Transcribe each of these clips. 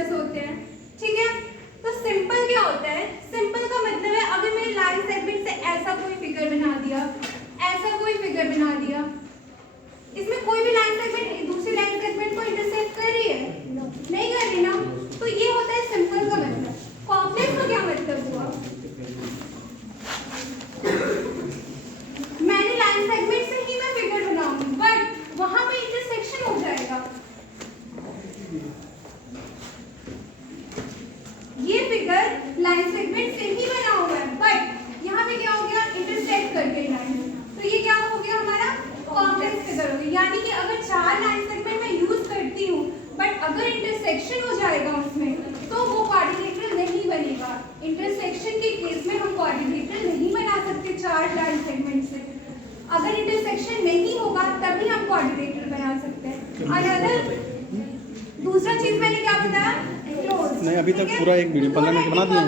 Figures होते हैं, ठीक है। तो सिंपल क्या होता है? सिंपल का मतलब है अगर मैंने लाइन सेगमेंट से ऐसा कोई फिगर बना दिया, ऐसा कोई फिगर बना दिया, इसमें कोई भी लाइन सेगमेंट दूसरी लाइन सेगमेंट को इंटरसेक्ट कर रही है? नहीं कर रही ना। तो ये होता है सिंपल का मतलब। कॉम्प्लेक्स का क्या मतलब हुआ? मैंने लाइन सेगमेंट से ही मैं फिगर बनाऊंगी, बट वहां पे इंटरसेक्शन हो जाएगा। ये फिगर लाइन सेगमेंट से ही बना हुआ है, बट यहाँ पे क्या हो गया? इंटरसेक्ट करके लाइन। तो ये क्या हो गया? हमारा कॉम्प्लेक्स फिगर हो गया। यानी कि अगर 4 लाइन सेगमेंट मैं यूज करती हूँ, बट अगर इंटरसेक्शन हो जाएगा उसमें, तो वो क्वाड्रिलेटरल नहीं बनेगा। इंटरसेक्शन के केस में हम क्वाड्रिलेटरल नहीं बना सकते 4 लाइन सेगमेंट से। अगर इंटरसेक्शन नहीं होगा तभी हम क्वाड्रिलेटरल बना सकते हैं। अनदर दूसरा चीज मैंने क्या बताया? क्लोज। नहीं, अभी तक पूरा एक वीडियो 15 मिनट बना दिए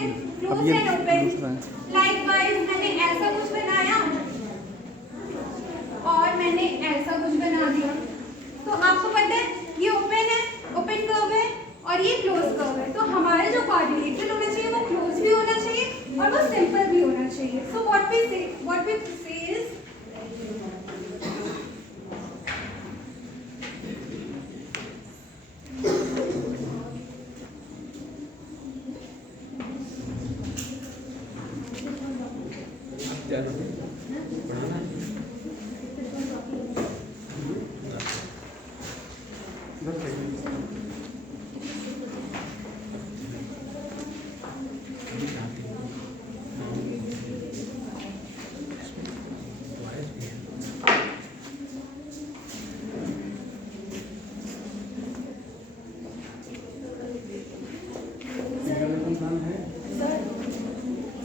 हैं। अब ये दूसरा है। लाइकवाइज मैंने ऐसा कुछ बनाया और मैंने ऐसा कुछ बना दिया, तो आपको पता है ये ओपन है, ओपन कर्व है, और ये क्लोज कर्व है। तो हमारा जो क्वाड्रिलेटरल होना चाहिए वो क्लोज भी होना चाहिए और वो सिंपल भी होना चाहिए। सो व्हाट वी से इज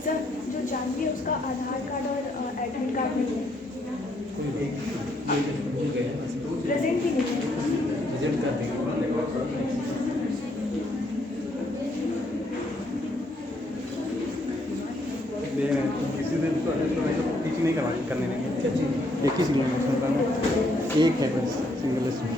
सर जो जानवी है उसका आधार कार्ड और एडमिट कार्ड नहीं है, प्रेजेंट ही नहीं है। प्रेजेंट कर देंगे। किसी दिन तो टीचिंग नहीं करने देंगे। एक ही सिंगल एक है बस सिंगल इसमें।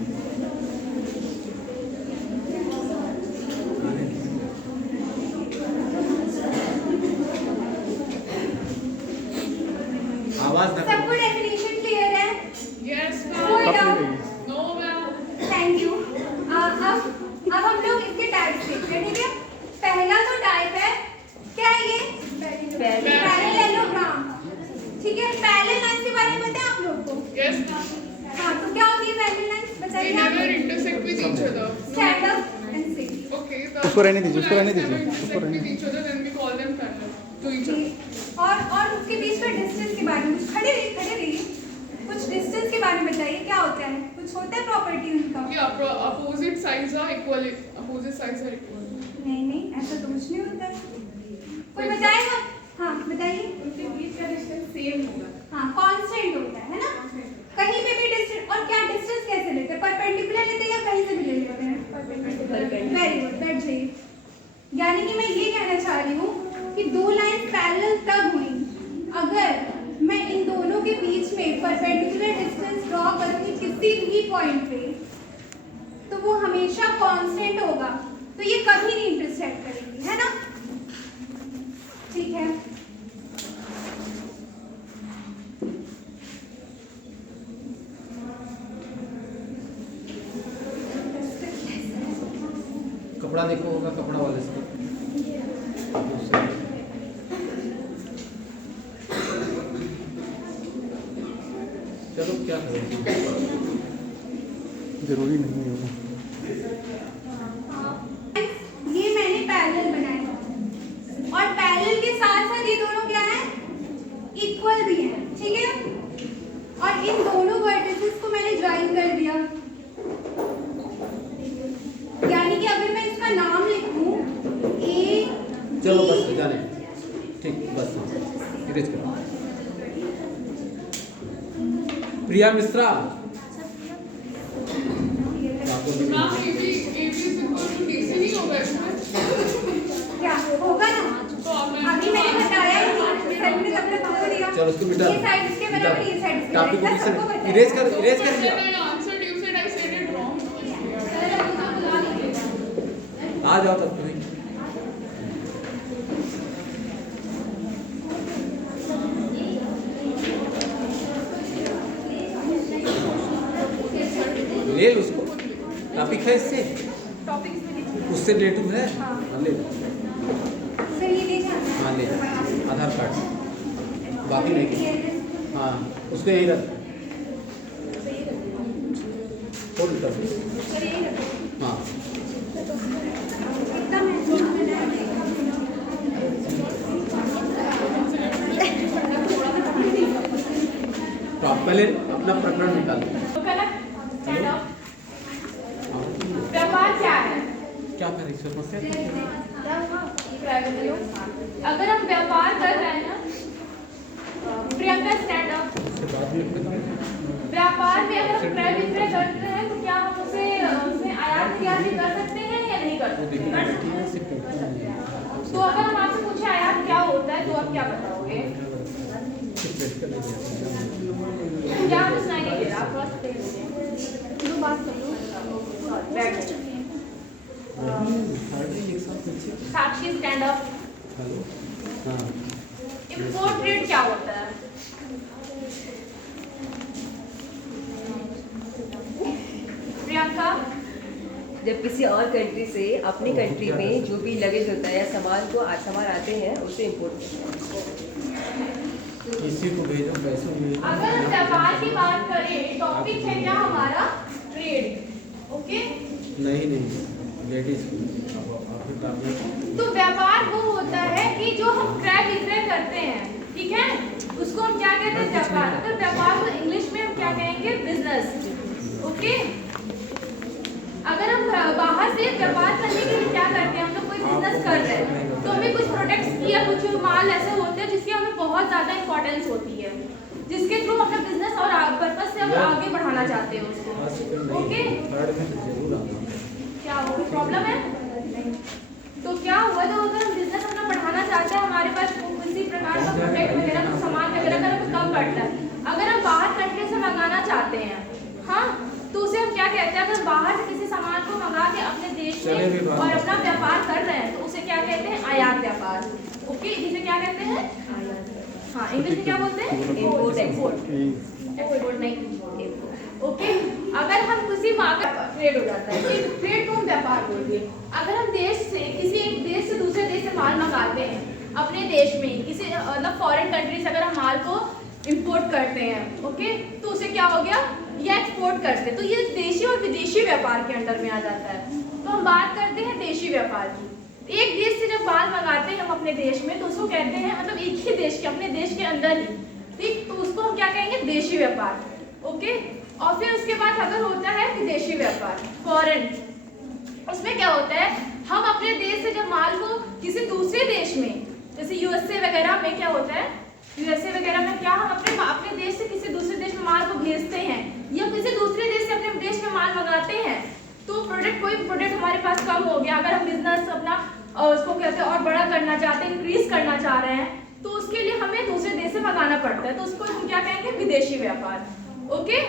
सबको डेफिनेशन क्लियर है? Yes, Hold ma'am. up. No, ma'am. Thank you. अब हम लोग इसके टाइप देखते हैं, ठीक है। पहला जो टाइप है क्या है? ये पैरेललोग्राम, ठीक है। पैरेलल लाइन के बारे में पता है आप लोग को? Yes, ma'am. हाँ, तो क्या होती है पैरेलल लाइन? They बताइए never आप। intersect with each other. Stand up and say. Okay. उसको रहने दीजिए, उसको रहने Never दीजिए, उसको intersect रहने with each other, then we call them parallel to each other. और उसके बीच का डिस्टेंस के बारे में कुछ खड़े रहिए कुछ डिस्टेंस के बारे में बताइए, क्या होता है? कुछ होता है प्रॉपर्टी उनका? Yeah, opposite sides are equal. Opposite sides are equal. नहीं, ऐसा तो कुछ नहीं होता है। कोई बताएगा? हाँ, बताइए। उनके बीच का डिस्टेंस सेम होगा। हाँ, कांस्टेंट होता है ना? कहीं पे भी डिस्टेंस। और क्या डिस्टेंस कैसे लेते हैं? परपेंडिकुलर लेते हैं या कहीं से भी ले लेते हैं? परपेंडिकुलर। वेरी गुड, बैठ जाइए। यानी कि मैं ये कहना चाह रही हूँ कि दो लाइन पैरेलल तब हुई अगर मैं इन दोनों के बीच में परपेंडिकुलर डिस्टेंस ड्रॉ करूंगी किसी भी पॉइंट पे, तो वो हमेशा कांस्टेंट होगा। तो ये कभी नहीं इंटरसेक्ट करेंगी, है ना? ठीक है। कपड़ा देखो होगा कपड़ा वाले से। चलो क्या करें, जरूरी नहीं होगा। ये मैंने पैरेलल बनाया और पैरेलल के साथ साथ ये दोनों क्या है? इक्वल भी है, ठीक है। और इन दोनों वर्टिसेस को मैंने ज्वाइन कर दिया। यानी कि अगर मैं इसका नाम लिखूं ए, चलो बस जाने, ठीक बस इरेज करो। Priya Mishra Ma'am, AB is equal to DC नहीं होगा इसमें? क्या होगा ना? तो आपने अभी मैंने बताया ही नहीं, सर ने तब तक बता दिया। चलो उसको मिटा ये साइड इसके बराबर, ये साइड इसके टॉपिक बराबर, को सबको बताया। इरेज कर Then I दिया। answered, you said I said it wrong. आ जाओ तब तुम्हें। ले लो उसको, टॉपिक है इससे, टॉपिक इसमें लिखिए। उससे रिलेटिव है। हाँ। हाँ, ले लो। सर ये ले जाना हाँ ले लो, आधार कार्ड बाकी नहीं। हाँ उसको यहीं रख, फोन कर। सर यही रखो। हाँ एकदम तो आप पहले अपना प्रकरण निकालो। व्यापार क्या है? क्या कर रही समस्या? अगर हम व्यापार कर रहे हैं ना, प्रियंका स्टैंड अप। व्यापार में अगर हम क्रय विक्रय करते हैं तो क्या हम उसमें आयात निर्यात भी कर सकते हैं या नहीं कर सकते? तो अगर हम आपसे पूछे आयात क्या होता है तो आप क्या बताओगे? क्या हम सुनाई नहीं दे रहा, आप थोड़ा सा तेज बोलिए। दो बात कर लो। साक्षी स्टैंड अप। हाँ इम्पोर्ट ट्रेड क्या होता है? प्रियंका। जब किसी और कंट्री से अपनी कंट्री में जो भी लगेज होता है या सामान आते हैं उसे इम्पोर्ट करते हैं। किसी को भेजो, पैसे भेजो। अगर हम व्यापार की बात करें, टॉपिक है क्या हमारा? ट्रेड। ओके, नहीं लेडीज तो व्यापार वो होता है कि जो हम क्रय विक्रय करते हैं, ठीक है, उसको हम क्या कहते हैं? व्यापार। अगर व्यापार को इंग्लिश में हम क्या कहेंगे? बिजनेस। ओके, अगर हम बाहर से व्यापार करने के लिए क्या करते हैं, हम लोग कोई बिजनेस कर रहे हैं तो हमें कुछ प्रोडक्ट्स या कुछ माल ऐसे होते हैं जिसकी हमें बहुत ज़्यादा इंपॉर्टेंस होती है, जिसके थ्रू अपना बिजनेस और पर्पस से हम आगे बढ़ाना चाहते हैं उसको। ओके, क्या हो प्रॉब्लम है? तो क्या हुआ, तो अगर हम बिजनेस अपना बढ़ाना चाहते हैं, हमारे पास किसी प्रकार का प्रोडक्ट वगैरह कुछ सामान वगैरह का कुछ कम पड़ता है, अगर हम बाहर कंट्री से मंगाना चाहते हैं, हाँ, तो उसे हम क्या कहते हैं? अगर बाहर से किसी सामान को मंगा के अपने देश में और अपना व्यापार कर रहे हैं तो उसे क्या कहते हैं? आयात व्यापार। ओके, जिसे क्या कहते हैं? हाँ, इंग्लिश में क्या बोलते हैं? Import export. एक्सपोर्ट नहीं, ओके। अगर हम किसी मार्केट ट्रेड हो जाता है, ठीक, ट्रेड को हम व्यापार बोलते हैं। अगर हम देश से किसी एक देश से दूसरे देश से माल मंगाते हैं, अपने देश में किसी मतलब फॉरेन कंट्री से अगर हम माल को इंपोर्ट करते हैं, ओके, तो उसे क्या हो गया? या एक्सपोर्ट करते हैं, तो ये देशी और विदेशी व्यापार के अंडर में आ जाता है। तो हम बात करते हैं देशी व्यापार की। एक देश से जब माल मंगाते हैं हम अपने देश में तो उसको कहते हैं, मतलब एक ही देश के, अपने देश के अंदर ही, ठीक, तो उसको हम क्या कहेंगे? देशी व्यापार। ओके, और फिर उसके बाद अगर होता है विदेशी व्यापार, फॉरेन, उसमें क्या होता है? हम अपने देश से जब माल को किसी दूसरे देश में, जैसे यूएसए वगैरह में क्या होता है, यूएसए वगैरह में क्या, हम अपने देश से किसी दूसरे देश में माल को भेजते हैं या किसी दूसरे देश से अपने देश में माल मंगाते हैं, तो कोई प्रोडक्ट हमारे पास कम हो गया, अगर हम बिजनेस अपना उसको कहते हैं और बड़ा करना चाहते हैं, इंक्रीज करना चाह रहे हैं, तो उसके लिए हमें दूसरे देश से मंगाना पड़ता है, तो उसको हम क्या कहेंगे? विदेशी व्यापार। ओके,